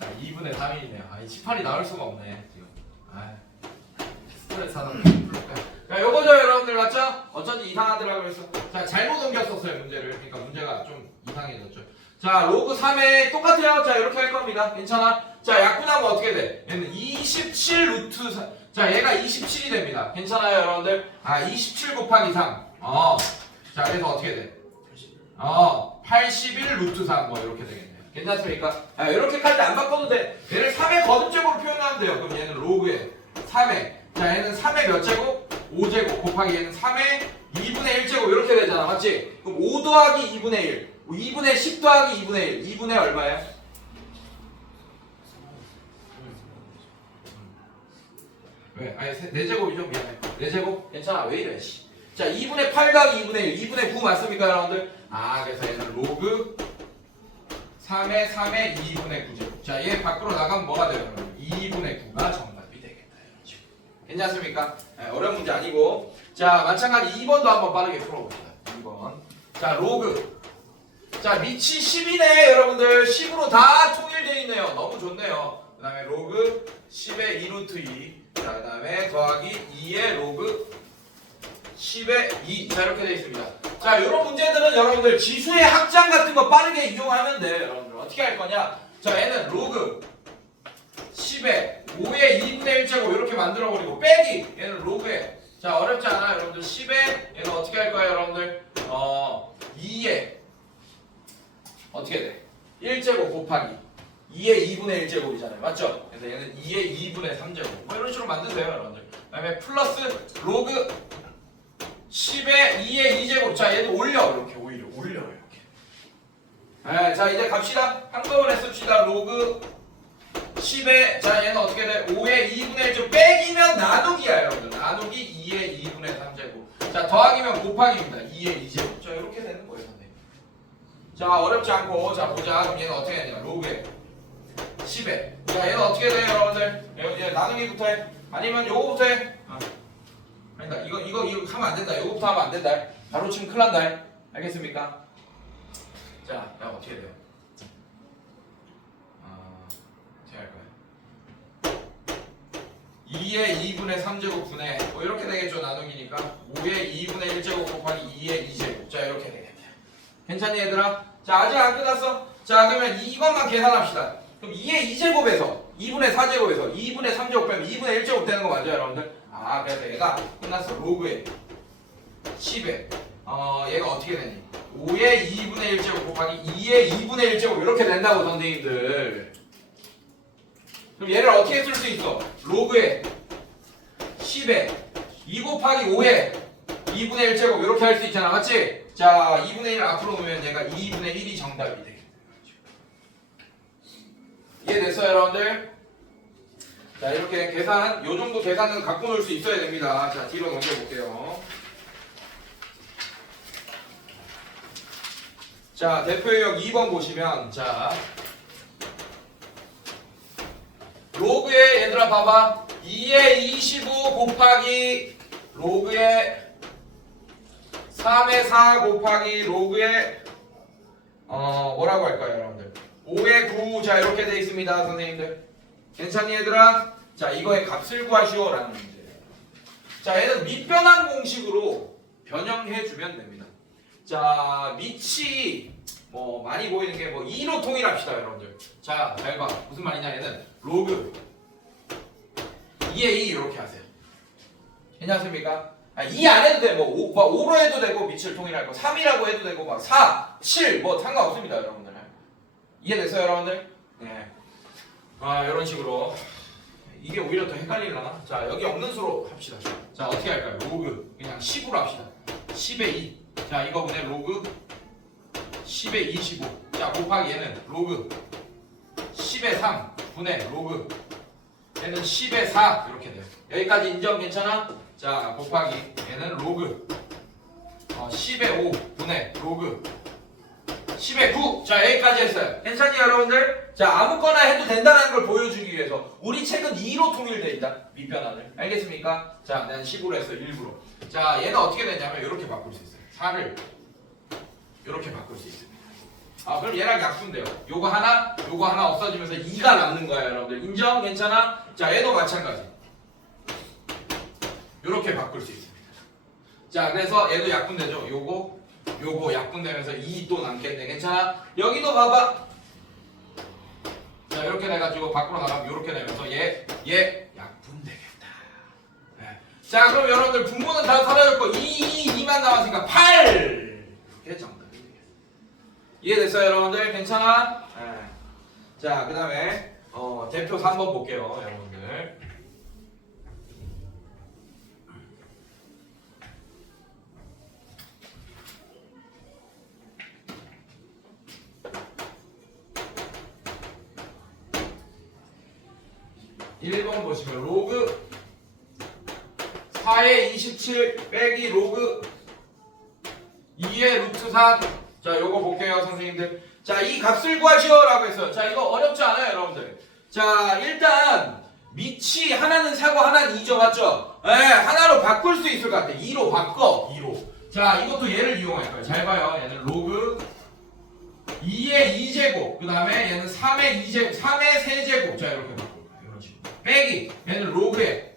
자 2분의 3이네요. 18이 나올 수가 없네 지금. 스트레스 하나 풀까? 자 요거죠 여러분들 맞죠? 어쩐지 이상하더라고 그래서 자 잘못 옮겼었어요 문제를. 그러니까 문제가 좀 이상해졌죠. 자 로그 3에 똑같아요. 자 이렇게 할 겁니다. 괜찮아? 자 약분하면 어떻게 돼? 얘는 27 루트 3. 자 얘가 27이 됩니다. 괜찮아요 여러분들? 27 곱하기 3. 자 그래서 어떻게 돼? 81 루트 3 뭐 이렇게 되겠네요. 괜찮습니까? 이렇게 할 때 안 바꿔도 돼. 얘를 3의 거듭제곱으로 표현하면 돼요. 그럼 얘는 로그에 3의 자 얘는 3의 몇 제곱? 5제곱 곱하기 얘는 3의 2분의 1제곱 이렇게 되잖아. 맞지? 그럼 5 더하기 2분의 1 2분의 10 더하기 2분의 1. 2분의 얼마야? 왜? 아니 4제곱이죠? 미안해. 4제곱? 괜찮아. 왜 이래? 씨. 자 2분의 8 더하기 2분의 1. 2분의 9 맞습니까 여러분들? 아 그래서 얘는 로그 3의 3의 2분의 9제곱. 자 얘 밖으로 나가면 뭐가 돼요? 여러분? 2분의 9가 정답이 되겠다. 이런 식으로. 괜찮습니까? 네, 어려운 문제 아니고. 자 마찬가지 2번도 한번 빠르게 풀어봅시다. 2번. 자 로그. 자 밑이 10이네 여러분들. 10으로 다 통일되어 있네요. 너무 좋네요. 그 다음에 로그 10의 2루트 2. 자 그 다음에 더하기 2의 로그 10의 2. 자 이렇게 되어 있습니다. 자 이런 문제들은 여러분들 지수의 합장 같은 거 빠르게 이용하면 돼요. 여러분들 어떻게 할 거냐. 자 얘는 로그 10의 5의 2분의 1제곱 이렇게 만들어 버리고 빼기 얘는 로그에. 자 어렵지 않아요 여러분들. 10의 얘는 어떻게 할 거예요 여러분들. 2의 어떻게 돼? 1제곱 곱하기 2의 2분의 1제곱이잖아요. 맞죠? 그래서 얘는 2의 2분의 3제곱. 뭐 이런 식으로 만드세요, 여러분들. 그 다음에 플러스 로그 10의 2의 2제곱. 자, 얘도 올려. 이렇게 오히려 올려요. 이렇게. 네, 자, 이제 갑시다. 한꺼번에 씁시다. 로그 10의 자, 얘는 어떻게 돼? 5의 2분의 1제곱 빼기면 나누기야, 여러분들. 나누기 2의 2분의 3제곱. 자, 더하기면 곱하기입니다. 2의 2제곱. 자, 이렇게 되는 거예요, 선생님. 자, 어렵지 않고. 자, 보자. 그럼 얘는 어떻게 되냐? 로그에 10에. 자, 얘는 어떻게 돼요, 여러분들? 얘 나누기부터 해. 아니면 요거부터 해. 그러니까 이거 하면 안 된다. 요거부터 하면 안 된다. 바로 치면 큰일 난다. 알겠습니까? 자, 야 어떻게 돼요? 어떻게 할 거야? 2의 2분의 3제곱 분의 뭐 이렇게 되겠죠. 나누기니까 5의 2분의 1제곱 곱하기 2의 2제곱. 자, 이렇게 되겠다. 괜찮니 얘들아? 자, 아직 안 끝났어. 자, 그러면 이것만 계산합시다. 그럼 2의 2제곱에서 2분의 4제곱에서 2분의 3제곱 빼면 2분의 1제곱 되는 거 맞아요, 여러분들? 아, 그래서 얘가 끝났어. 로그에 10에 얘가 어떻게 되니? 5의 2분의 1제곱 곱하기 2의 2분의 1제곱 이렇게 된다고 선생님들. 그럼 얘를 어떻게 쓸 수 있어? 로그에 10에 2 곱하기 5에 2분의 1제곱 이렇게 할 수 있잖아, 맞지? 자, 2분의 1 앞으로 놓으면 얘가 2분의 1이 정답이 돼. 이해됐어요, 여러분들? 자, 이렇게 계산, 요 정도 계산은 갖고 놀 수 있어야 됩니다. 자, 뒤로 넘겨볼게요. 자, 대표유형 2번 보시면, 자, 로그에, 얘들아, 봐봐. 2의 25 곱하기 로그에 3의 4 곱하기 로그에, 뭐라고 할까요, 여러분들? 5의 9. 자, 이렇게 돼 있습니다, 선생님들. 괜찮니, 얘들아? 자, 이거의 값을 구하시오 라는 문제예요. 자, 얘는 밑변환 공식으로 변형해 주면 됩니다. 자, 밑이 뭐 많이 보이는 게 뭐 2로 통일합시다, 여러분들. 자, 잘 봐. 무슨 말이냐, 얘는 로그 2의 2 이렇게 하세요. 괜찮습니까? 2 안 해도 돼. 뭐 5로 해도 되고 밑을 통일할 거 3이라고 해도 되고 막 4, 7 뭐 상관없습니다, 여러분들. 이해됐어요, 여러분들? 네. 이런 식으로 이게 오히려 더 헷갈리려나? 자, 여기 없는 수로 합시다. 자, 어떻게 할까요? 로그 그냥 10으로 합시다. 10의 2. 자, 이거 분의 로그 10의 25. 자, 곱하기 얘는 로그 10의 3 분의 로그 얘는 10의 4 이렇게 돼요. 여기까지 인정 괜찮아? 자, 곱하기 얘는 로그 10의 5 분의 로그 10의 9. 자, 여기까지 했어요. 괜찮니, 여러분들? 자, 아무거나 해도 된다는 걸 보여주기 위해서 우리 책은 2로 통일되어 있다. 밑변환을. 알겠습니까? 자, 난 10으로 했어. 일부러. 자, 얘는 어떻게 되냐면 이렇게 바꿀 수 있어요. 4를 이렇게 바꿀 수 있습니다. 그럼 얘랑 약분돼요. 요거 하나 없어지면서 2가 남는 거야, 여러분들. 인정? 괜찮아? 자, 얘도 마찬가지. 이렇게 바꿀 수 있습니다. 자, 그래서 얘도 약분되죠. 요거 약분되면서 2 또 남겠네. 괜찮아? 여기도 봐봐. 자, 이렇게 돼가지고 밖으로 나가면 이렇게 되면서 얘 약분되겠다. 네. 자, 그럼 여러분들 분모는 다 사라졌고 2만 남았으니까 8 이렇게 정답이 되겠습니다. 이해됐어요, 여러분들? 괜찮아? 네. 자, 그 다음에 대표 3번 볼게요, 여러분들. 1번 보시면 로그 4의 27 빼기 로그 2의 루트 3. 자, 요거 볼게요, 선생님들. 자, 이 값을 구하시오라고 했어요. 자, 이거 어렵지 않아요, 여러분들. 자, 일단 밑이 하나는 4고 하나는 2죠, 맞죠? 예, 하나로 바꿀 수 있을 것 같아. 2로 바꿔, 2로. 자, 이것도 얘를 이용할 거예요. 잘 봐요. 얘는 로그 2의 2제곱, 그 다음에 얘는 3의 2제곱, 3의 세제곱. 자, 이렇게 바꿀 거예요. 이런 식으로. 빼기, 얘는 로그에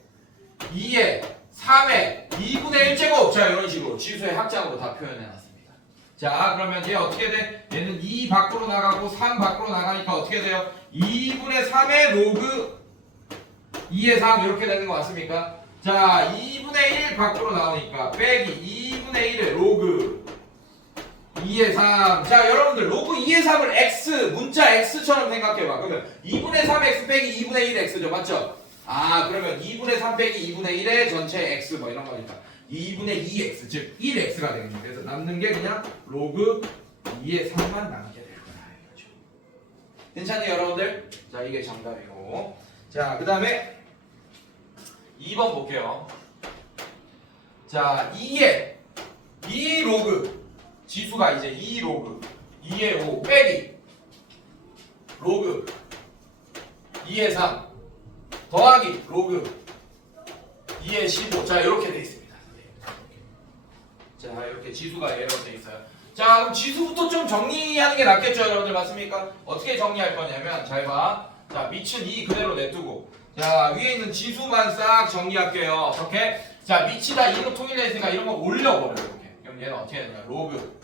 2의 3의 2분의 1제곱. 자, 이런 식으로 지수의 합장으로 다 표현해놨습니다. 자, 그러면 얘 어떻게 돼? 얘는 2 밖으로 나가고 3 밖으로 나가니까 어떻게 돼요? 2분의 3의 로그 2의 3 이렇게 되는 거 맞습니까? 자, 2분의 1 밖으로 나오니까 빼기 2분의 1의 로그 2의 3. 자, 여러분들 로그 2의 3을 x, 문자 x처럼 생각해봐. 그러면 2분의 3x 빼기 2분의 1 x죠, 맞죠? 아, 그러면 2분의 3 빼기 2분의 1의 전체 x 뭐 이런 거니까 2분의 2x, 즉 1x가 되겠네. 그래서 남는 게 그냥 로그 2의 3만 남게 될 거야. 이거죠. 괜찮네요, 여러분들? 자, 이게 정답이고. 자, 그 다음에 2번 볼게요. 자, 2의 2 로그 지수가 이제 2 로그 2의 5 빼기 로그 2의 3 더하기 로그 2의 15. 자, 이렇게 돼 있습니다. 자, 이렇게 지수가 예로 돼 있어요. 자, 그럼 지수부터 좀 정리하는 게 낫겠죠, 여러분들? 맞습니까? 어떻게 정리할 거냐면 잘 봐. 자, 밑은 2 그대로 냅두고, 자, 위에 있는 지수만 싹 정리할게요. 어떻게? 자, 밑이 다 2로 통일되어 있으니까 이런 거 올려버려요. 이렇게. 그럼 얘는 어떻게 되냐? 로그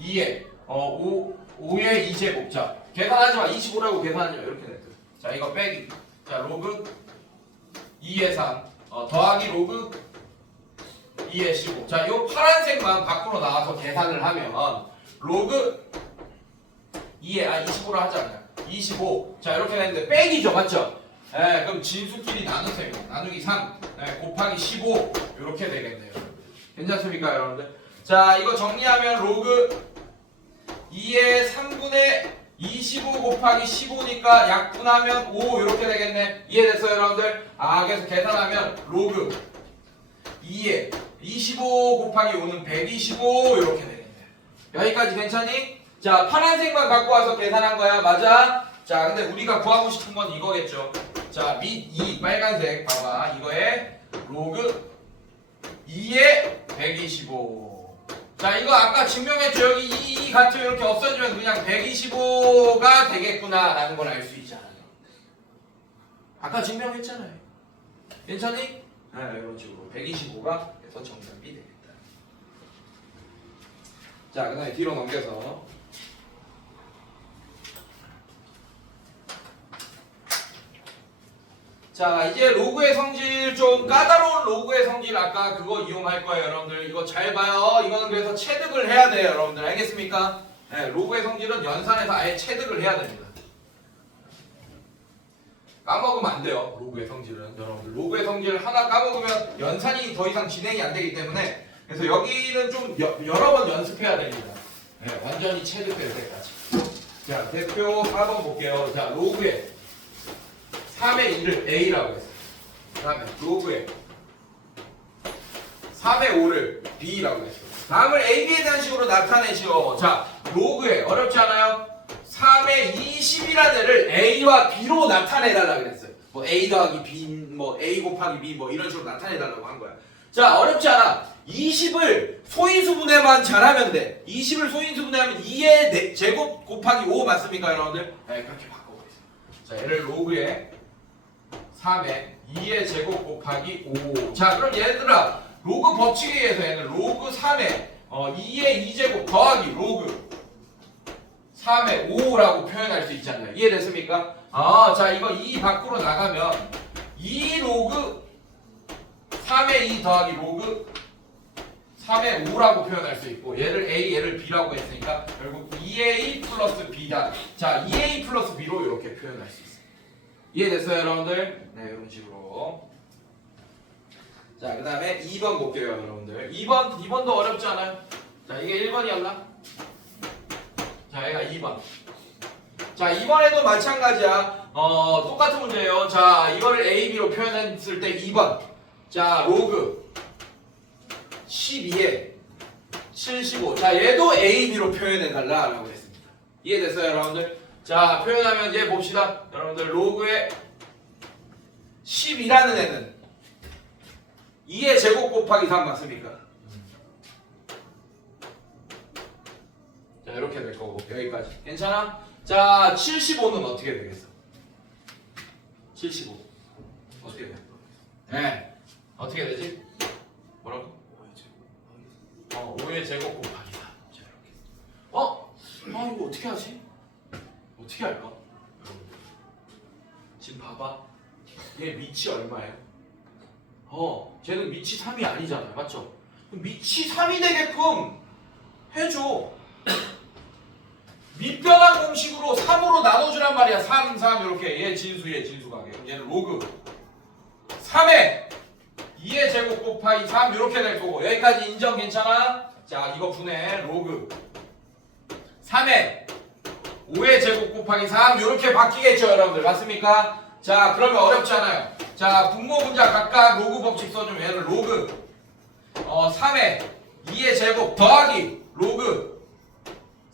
2의 5의 2제곱. 자, 계산하지 마. 25라고 계산하지 마. 이렇게 냅둬. 자, 이거 빼기. 자, 로그 2의 3 더하기 로그 2의 15. 자, 요 파란색만 밖으로 나와서 계산을 하면 로그 2의 25로 하잖아요. 25. 자, 이렇게 되는데 빼기죠, 맞죠? 예, 그럼 진수끼리 나누세요. 나누기 3 곱하기 15 이렇게 되겠네요. 괜찮습니까, 여러분들? 자, 이거 정리하면 로그 2의 3분의 25 곱하기 15니까 약분하면 5 이렇게 되겠네. 이해됐어요, 여러분들? 아, 그래서 계산하면 로그 2에 25 곱하기 5는 125 이렇게 되겠네. 여기까지 괜찮니? 자, 파란색만 갖고 와서 계산한 거야. 맞아? 자, 근데 우리가 구하고 싶은 건 이거겠죠. 자, 밑 2 빨간색 봐봐. 이거에 로그 2에 125. 자, 이거 아까 증명했죠. 여기 2 같으면 이렇게 없어지면 그냥 125가 되겠구나 라는 걸 알 수 있잖아요. 아까 증명했잖아요. 괜찮니? 네, 이런 식으로 125가 해서 정답이 되겠다. 자, 그 다음에 뒤로 넘겨서 자, 이제 로그의 성질, 좀 까다로운 로그의 성질 아까 그거 이용할 거예요, 여러분들. 이거 잘 봐요. 이거는 그래서 체득을 해야 돼요, 여러분들. 알겠습니까? 네, 로그의 성질은 연산에서 아예 체득을 해야 됩니다. 까먹으면 안 돼요, 로그의 성질은. 여러분들, 로그의 성질을 하나 까먹으면 연산이 더 이상 진행이 안 되기 때문에, 그래서 여기는 좀 여러 번 연습해야 됩니다. 네, 완전히 체득될 때까지. 자, 대표 4번 볼게요. 자, 로그의 3의 2를 A라고 했어요. 그 다음에 로그의 3의 5를 B라고 했어요. 다음을 A, B에 대한 식으로 나타내시오. 자, 로그의 어렵지 않아요? 3의 20이라는 애를 A와 B로 나타내달라고 그랬어요. 뭐 A 더하기 B, 뭐 A 곱하기 B 뭐 이런 식으로 나타내달라고 한 거야. 자, 어렵지 않아. 20을 소인수분해만 잘하면 돼. 20을 소인수분해하면 2의 제곱 곱하기 5 맞습니까, 여러분들? 네, 그렇게 바꿔보겠습니다. 자, 얘를 로그의 3에 2의 제곱 곱하기 5. 자, 그럼 얘들아, 로그 법칙에 의해서 얘는 로그 3에 2의 2제곱 더하기 로그 3의 5라고 표현할 수 있잖아요. 이해됐습니까? 아, 자, 이거 2 밖으로 나가면 2 로그 3의 2 더하기 로그 3의 5라고 표현할 수 있고, 얘를 A, 얘를 B라고 했으니까 결국 2A 플러스 B다. 자, 2A 플러스 B로 이렇게 표현할 수 있어요. 이해됐어요, 여러분들? 네, 이런 식으로. 자, 그 다음에 2번 볼게요, 여러분들. 2번도 어렵지 않아요? 자, 이게 1번이었나? 자, 얘가 2번. 자, 이번에도 마찬가지야. 똑같은 문제예요. 자, 이거를 A, B로 표현했을 때 2번. 자, 로그 12에 75. 자, 얘도 A, B로 표현해달라라고 했습니다. 이해됐어요, 여러분들? 자, 표현하면 얘 봅시다. 여러분들, 로그의 10이라는 애는 2의 제곱 곱하기 3 맞습니까? 자, 이렇게 될 거고, 여기까지. 괜찮아? 자, 75는 어떻게 되겠어? 75. 어떻게 돼? 네. 어떻게 되지? 뭐라고? 5의 제곱 곱하기 4. 자, 이렇게. 이거 어떻게 하지? 어떻게 할까? 지금 봐봐. 얘 밑이 얼마예요? 쟤는 밑이 3이 아니잖아요. 맞죠? 그럼 밑이 3이 되게끔 해줘. 밑변환 공식으로 3으로 나눠주란 말이야. 3, 3 이렇게. 얘 진수, 얘 진수가. 그럼 얘는 로그 3에 2의 제곱 곱하기 3 이렇게 될 거고. 여기까지 인정 괜찮아? 자, 이거 분해 로그 3에 5의 제곱 곱하기 3 이렇게 바뀌겠죠, 여러분들. 맞습니까? 자, 그러면 어렵지 않아요. 자, 분모 분자 각각 로그 법칙 써주면 얘를 로그 3에 2의 제곱 더하기 로그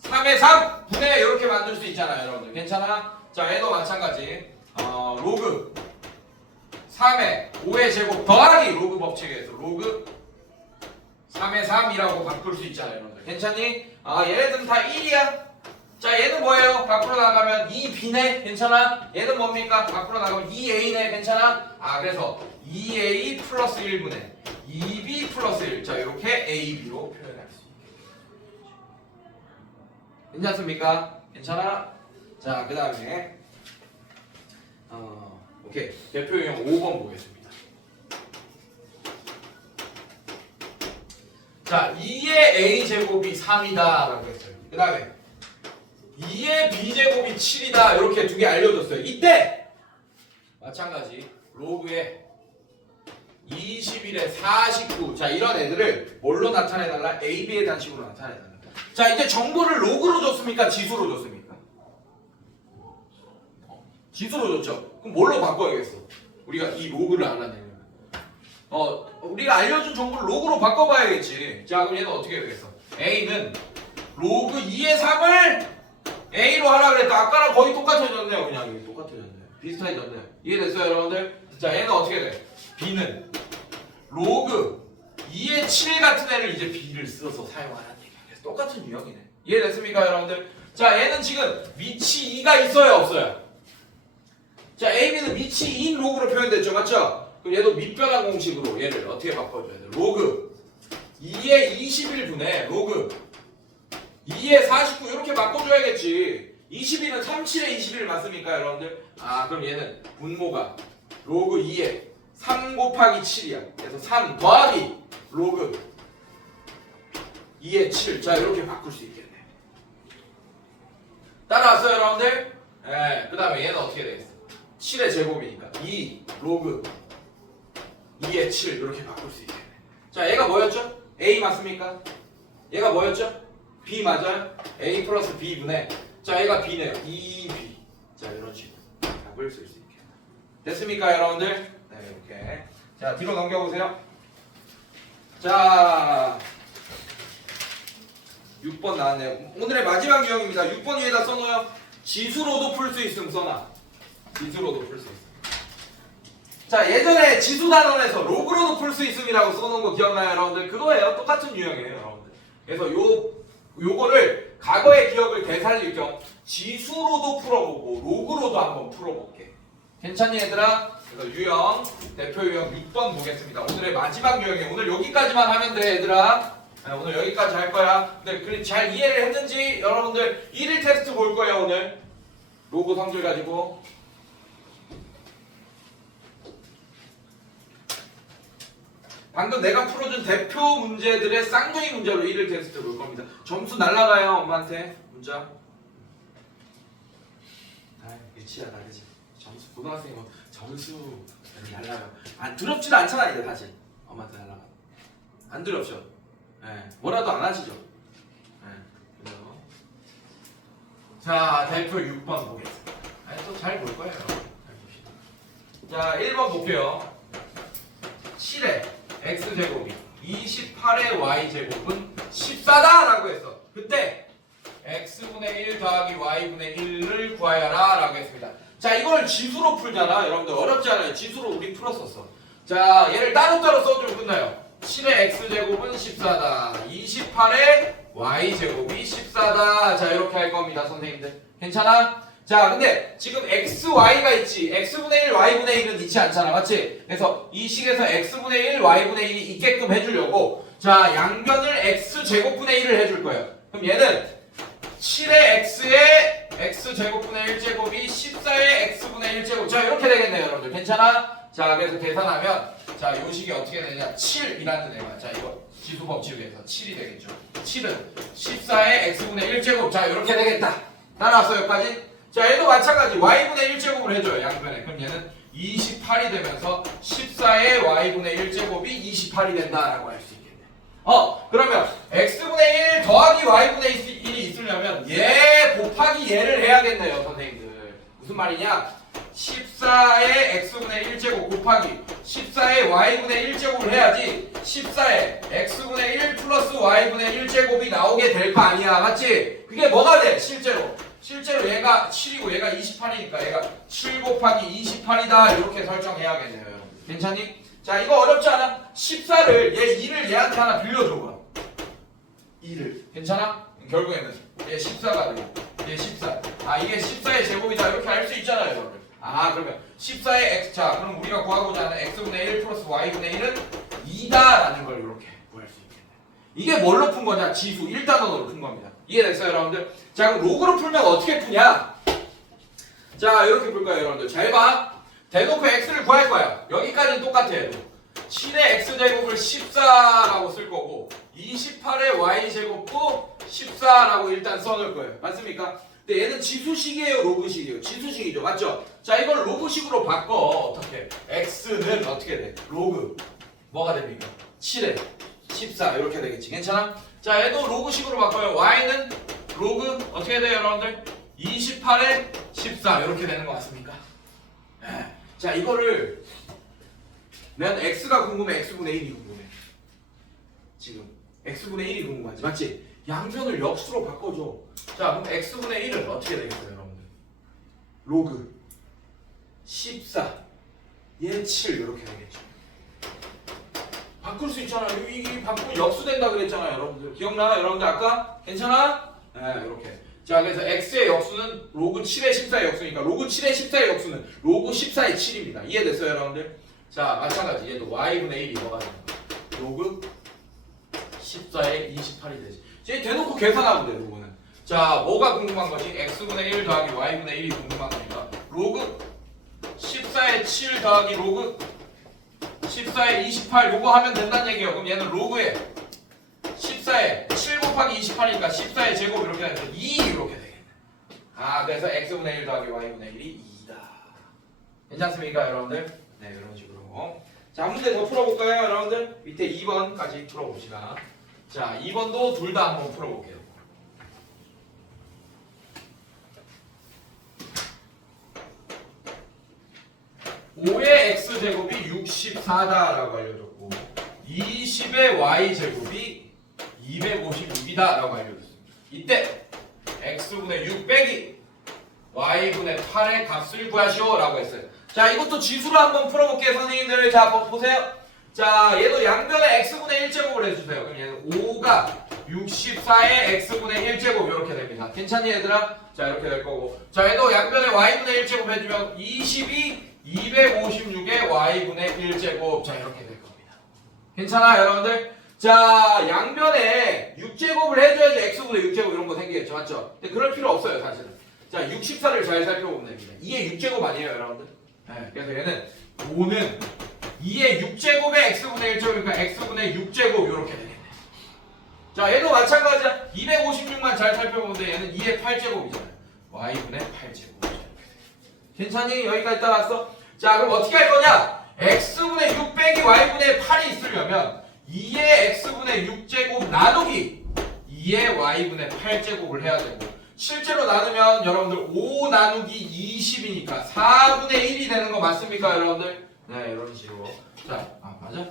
3의 3 분해 이렇게 만들 수 있잖아요, 여러분들. 괜찮아? 자, 얘도 마찬가지. 로그 3에 5의 제곱 더하기 로그 법칙에 의해서 로그 3의 3이라고 바꿀 수 있잖아요, 여러분들. 괜찮니? 얘네들은 다 1이야. 자, 얘는 뭐예요? 밖으로 나가면 2b네. 괜찮아? 얘는 뭡니까? 밖으로 나가면 2a네. 괜찮아? 그래서 2a 플러스 1분의 2b 플러스 1. 자, 이렇게 ab로 표현할 수 있게. 괜찮습니까? 괜찮아? 자, 그 다음에 오케이. 대표 유형 5번 보겠습니다. 자, 2의 a제곱이 3이다 라고 했어요. 그 다음에 2의 b제곱이 7이다 이렇게 두 개 알려줬어요. 이때 마찬가지 로그에 21에 49. 자, 이런 애들을 뭘로 나타내달라? AB의 단식으로 나타내달라. 자, 이제 정보를 로그로 줬습니까? 지수로 줬습니까? 지수로 줬죠. 그럼 뭘로 바꿔야겠어? 우리가 이 로그를 알아내려면 우리가 알려준 정보를 로그로 바꿔봐야겠지. 자, 그럼 얘는 어떻게 되겠어? A는 로그 2의 3을 A로 하라 그랬다. 아까랑 거의 똑같아졌네요. 그냥 여기 똑같아졌네요. 비슷해졌네요. 이해됐어요, 여러분들? 자, 얘는 어떻게 돼? B는 로그 2의 7 같은 애를 이제 B를 써서 사용하라는 얘기야. 그래서 똑같은 유형이네. 이해됐습니까, 여러분들? 자, 얘는 지금 밑이 2가 있어요, 없어요? 자, AB는 밑이 2인 로그로 표현됐죠, 맞죠? 그럼 얘도 밑변환 공식으로 얘를 어떻게 바꿔줘야 돼? 로그 2의 21분의 로그 2의 49 이렇게 바꿔줘야겠지. 21은 37의 21 맞습니까, 여러분들? 그럼 얘는 분모가 로그 2의 3 곱하기 7이야. 그래서 3 더하기 로그 2의 7. 자, 이렇게 바꿀 수 있겠네. 따라왔어요, 여러분들? 네. 그 다음에 얘는 어떻게 되겠어? 7의 제곱이니까 2 로그 2의 7 이렇게 바꿀 수 있겠네. 자, 얘가 뭐였죠? A 맞습니까? 얘가 뭐였죠? B 맞아요? A 플러스 B분의 자, 얘가 B네요. 2B. 자, 이런 식으로 답을 쓸 수 있게. 됐습니까, 여러분들? 네, 이렇게. 자, 뒤로 넘겨보세요. 자, 6번 나왔네요. 오늘의 마지막 유형입니다. 6번 위에다 써놓아요. 지수로도 풀 수 있음 써놔. 지수로도 풀 수 있음. 자, 예전에 지수 단원에서 로그로도 풀 수 있음이라고 써놓은 거 기억나요, 여러분들? 그거예요. 똑같은 유형이에요, 여러분들. 그래서 요거를 과거의 기억을 되살릴 겸 지수로도 풀어보고 로그로도 한번 풀어볼게. 괜찮니, 얘들아? 그래서 유형, 대표 유형 6번 보겠습니다. 오늘의 마지막 유형이에요. 오늘 여기까지만 하면 돼, 얘들아. 네, 오늘 여기까지 할 거야. 근데 잘 이해를 했는지 여러분들 1일 테스트 볼 거예요, 오늘. 로그 성질 가지고. 방금 내가 풀어준 대표 문제들의 쌍둥이 문제로 1일 테스트 볼 겁니다. 점수 날라가요, 엄마한테. 문자. 유치하다, 그치? 점수, 고등학생이 뭐 점수 날라가요. 두렵지도 않잖아, 이제 사실. 엄마한테 날라가. 안 두렵죠? 네. 뭐라도 안 하시죠? 네. 그래서. 자, 대표 6번 보겠습니다. 아니 또 잘 볼 거예요. 자 1번 볼게요. 7의 x제곱이 28의 y제곱은 14다 라고 했어. 그때 x분의 1 더하기 y분의 1을 구하여라 라고 했습니다. 자 이걸 지수로 풀잖아. 여러분들 어렵지 않아요. 지수로 우리 풀었었어. 자 얘를 따로따로 써주면 끝나요. 7의 x제곱은 14다. 28의 y제곱이 14다. 자 이렇게 할 겁니다 선생님들. 괜찮아? 자 근데 지금 xy가 있지. x분의 1 y분의 1은 있지 않잖아. 맞지? 그래서 이 식에서 x분의 1 y분의 1이 있게끔 해주려고 자 양변을 x제곱분의 1을 해줄 거예요. 그럼 얘는 7의 x의 x제곱분의 1제곱이 14의 x분의 1제곱. 자 이렇게 되겠네요 여러분들. 괜찮아? 자 그래서 계산하면 자 요식이 어떻게 되냐. 7이라는 애가 자 이거 지수 법칙에 의해서 7이 되겠죠. 7은 14의 x분의 1제곱. 자 이렇게 되겠다. 따라왔어 여기까지? 자 얘도 마찬가지 y분의 1제곱을 해줘요 양변에. 그럼 얘는 28이 되면서 14의 y분의 1제곱이 28이 된다라고 할 수 있겠네. 그러면 x분의 1 더하기 y분의 1이 있으려면 얘 곱하기 얘를 해야겠네요 선생님들. 무슨 말이냐? 14의 x분의 1제곱 곱하기 14의 y분의 1제곱을 해야지 14의 x분의 1 플러스 y분의 1제곱이 나오게 될 거 아니야. 맞지? 그게 뭐가 돼? 실제로 얘가 7이고 얘가 28이니까 얘가 7 곱하기 28이다 이렇게 설정해야겠네요 여러분. 괜찮니? 자 이거 어렵지 않아? 14를 얘 2를 얘한테 하나 빌려줘봐. 2를 괜찮아? 결국에는 얘 14가 되고 얘 14. 아 이게 14의 제곱이다 이렇게 알 수 있잖아요 여러분. 아 그러면 14의 x 자 그럼 우리가 구하고자 하는 x분의 1 플러스 y분의 1은 2다라는 걸 이렇게 구할 수 있겠네. 이게 뭘로 푼 거냐? 지수 1단원으로 푼 겁니다. 이해됐어요 여러분들? 자 그럼 로그로 풀면 어떻게 푸냐? 자 이렇게 풀 거예요 여러분들. 잘 봐. 대놓고 x를 구할 거야. 여기까지는 똑같아요. 7의 x제곱을 14라고 쓸 거고 28의 y제곱도 14라고 일단 써놓을 거예요. 맞습니까? 근데 얘는 지수식이에요 로그식이에요? 지수식이죠. 맞죠? 자 이걸 로그식으로 바꿔. 어떻게? x는 어떻게 돼? 로그 뭐가 됩니까? 7에 14 이렇게 되겠지. 괜찮아? 자 얘도 로그식으로 바꿔요. y는 로그 어떻게 돼요 여러분들? 28에 14 이렇게 되는 거 맞습니까? 자 이거를 난 x가 궁금해 x분의 1이 궁금해. 지금 x분의 1이 궁금하지 맞지? 양변을 역수로 바꿔줘. 자 그럼 x분의 1은 어떻게 되겠어요 여러분들? 로그 14 얘 7 이렇게 되겠죠. 바꿀 수 있잖아요. 이게 바꾸면 역수된다 그랬잖아요 여러분들. 기억나? 여러분들 아까? 괜찮아? 네 이렇게. 자 그래서 x의 역수는 로그 7의 14의 역수니까 로그 7의 14의 역수는 로그 14의 7입니다. 이해됐어요 여러분들? 자 마찬가지 얘도 y분의 1이 뭐가 되는 거야? 로그 14의 28이 되지. 이제 대놓고 계산하면 돼 로그는. 자 뭐가 궁금한 거지? x분의 1 더하기 y분의 1이 궁금한 거니까 로그 14의 7 더하기 로그 14의 28 요거 하면 된다는 얘기예요. 그럼 얘는 로그에 14에 7 곱하기 28이니까 14의 제곱 이렇게 해서 2 이렇게 되겠네. 아 그래서 x분의 1 더하기 y분의 1이 2다. 괜찮습니까 여러분들? 네 이런 식으로. 자 한 문제 더 풀어볼까요 여러분들? 밑에 2번까지 풀어봅시다. 자 2번도 둘 다 한번 풀어볼게요. 5의 x제곱이 64다라고 알려줬고 20의 y제곱이 256이다라고 알려줬습니다. 이때 x분의 6 빼기 y분의 8의 값을 구하시오라고 했어요. 자 이것도 지수로 한번 풀어볼게요 선생님들. 자 보세요. 자 얘도 양변에 x분의 1제곱을 해주세요. 그럼 얘는 5가 64의 x분의 1제곱 이렇게 됩니다. 괜찮니 얘들아? 자 이렇게 될 거고 자 얘도 양변에 y분의 1제곱 해주면 20이 256의 y분의 1제곱 자 이렇게 될 겁니다. 괜찮아 여러분들? 자 양변에 6제곱을 해줘야지 x분의 6제곱 이런 거 생기겠죠. 맞죠? 근데 그럴 필요 없어요 사실은. 자 64를 잘 살펴보면 됩니다. 2의 6제곱 아니에요 여러분들? 네, 그래서 얘는 5는 2의 6제곱의 x분의 1제곱이니까 x분의 6제곱 이렇게 되겠네. 자 얘도 마찬가지야. 256만 잘 살펴보면 돼. 얘는 2의 8제곱이잖아요. y분의 8제곱. 괜찮니? 여기까지 따라왔어? 자 그럼 어떻게 할 거냐? x분의 6 빼기 y분의 8이 있으려면 2의 x분의 6제곱 나누기 2의 y분의 8제곱을 해야 되고 실제로 나누면 여러분들 5 나누기 20이니까 4분의 1이 되는 거 맞습니까 여러분들? 네 이런 식으로. 자, 맞아?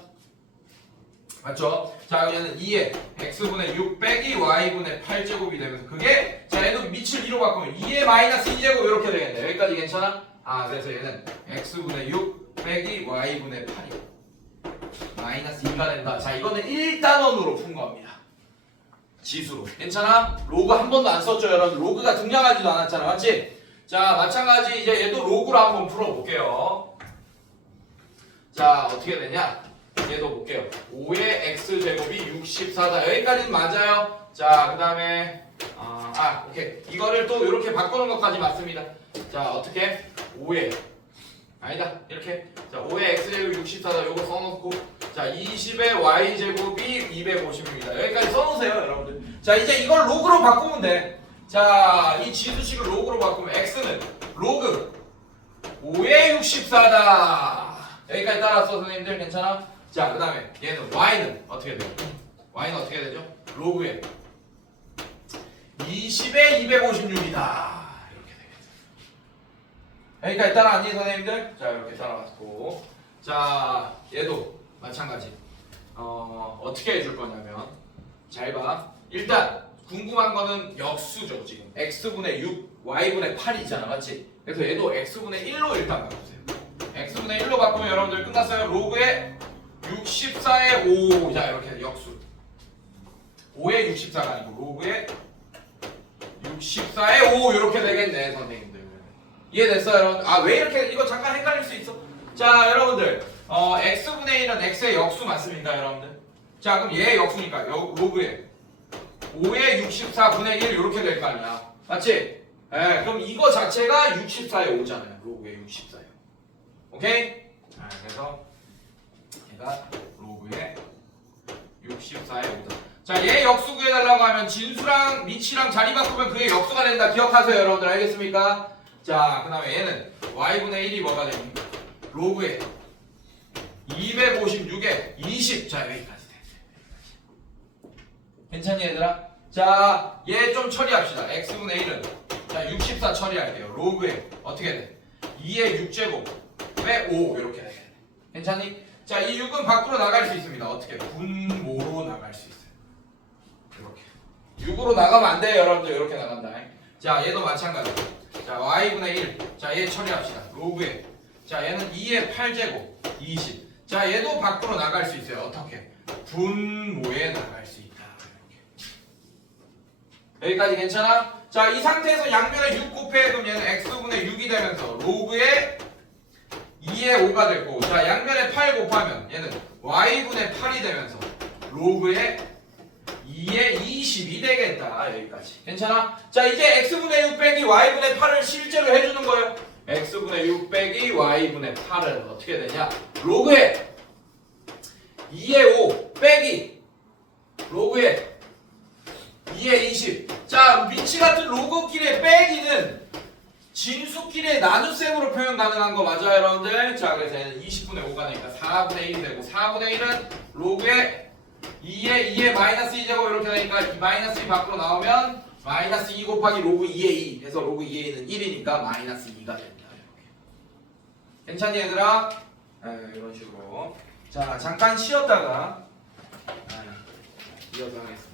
맞죠? 자 얘는 2에 x분의 6 빼기 y분의 8제곱이 되면서 그게 자 얘도 밑을 2로 바꾸면 2의 마이너스 2제곱 이렇게 되겠네. 여기까지 괜찮아? 그래서 얘는 x분의 6 빼기 y분의 8이 마이너스 2가 된다. 자 이거는 1단원으로 푼 겁니다. 지수로. 괜찮아? 로그 한 번도 안 썼죠 여러분. 로그가 등장하지도 않았잖아. 맞지? 자 마찬가지 이제 얘도 로그로 한번 풀어볼게요. 자 어떻게 되냐? 얘도 볼게요. 5의 x제곱이 64다. 여기까지는 맞아요. 자 그 다음에 오케이. 이거를 또 이렇게 바꾸는 것까지 맞습니다. 자 어떻게? 5의 아니다 이렇게 자 5의 x제곱이 64다. 요거 써놓고 자 20의 y제곱이 250입니다. 여기까지 써놓으세요 여러분들. 자 이제 이걸 로그로 바꾸면 돼. 자 이 지수식을 로그로 바꾸면 x는 로그 5의 64다. 여기까지 따라서 선생님들 괜찮아? 자 그 다음에 얘는 y는 어떻게 돼요? y는 어떻게 되죠? 로그의 20의 256이다. 여기까지 따라왔니 선생님들? 자 이렇게 따라왔고 자 얘도 마찬가지 어떻게 해줄 거냐면 잘 봐. 일단 궁금한 거는 역수죠. 지금 x분의 6 y분의 8이잖아 맞지? 그래서 얘도 x분의 1로 일단 바꾸세요. x분의 1로 바꾸면 여러분들 끝났어요. 로그의 64의 5 자 이렇게 역수 5의 64가 아니고 로그의 64의 5 이렇게 되겠네 선생님들. 이해됐어요 여러분? 왜 이렇게 이거 잠깐 헷갈릴 수 있어. 자 여러분들 x분의 1은 x의 역수 맞습니까 여러분들? 자 그럼 얘의 역수니까 로그의 5의 64분의 1 이렇게 될 거 아니야 맞지? 그럼 이거 자체가 64의 5잖아요. 로그의 64의 5 오케이? 그래서 얘가 로그의 64의 5다. 자, 얘 역수 구해달라고 하면 진수랑 미치랑 자리 바꾸면 그게 역수가 된다. 기억하세요, 여러분들. 알겠습니까? 자, 그 다음에 얘는 y분의 1이 뭐가 됩니까? 로그의 256에 20. 자, 여기까지 돼. 괜찮니, 얘들아? 자, 얘 좀 처리합시다. x분의 1은. 자, 64 처리할게요. 로그에 어떻게 돼? 2의 6제곱 왜 5 이렇게 되겠네. 괜찮니? 자, 이 6은 밖으로 나갈 수 있습니다. 어떻게? 분모로 나갈 수 있어요. 이렇게 6으로 나가면 안 돼요 여러분들. 이렇게 나간다. 자 얘도 마찬가지. 자 y분의 1. 자 얘 처리합시다. 로그에 자 얘는 2의 8제곱 20. 자 얘도 밖으로 나갈 수 있어요. 어떻게? 분모에 나갈 수 있다. 이렇게. 여기까지 괜찮아? 자 이 상태에서 양면에 6 곱해. 그럼 얘는 x분의 6이 되면서 로그에 2의 5가 됐고 자 양면에 8 곱하면 얘는 y분의 8이 되면서 로그에 2의 20이 되겠다. 여기까지 괜찮아? 자 이제 x분의 6 빼기 y분의 8을 실제로 해주는 거예요. x분의 6 빼기 y분의 8은 어떻게 되냐? 로그에 2의 5 빼기 로그에 2의 20. 자 위치 같은 로그끼리의 빼기는 진수끼리의 나눗셈으로 표현 가능한 거 맞아요 여러분들? 자 그래서 얘는 20분의 5가 되니까 4분의 1이 되고 4분의 1은 로그에 2의 마이너스 2제곱 이렇게 되니까 이 마이너스 2 밖으로 나오면 마이너스 2 곱하기 로그 2의 2 해서 로그 2의 2는 1이니까 마이너스 2가 됩니다. 이렇게. 괜찮니 얘들아? 이런 식으로 자 잠깐 쉬었다가 이어서 하겠습니다.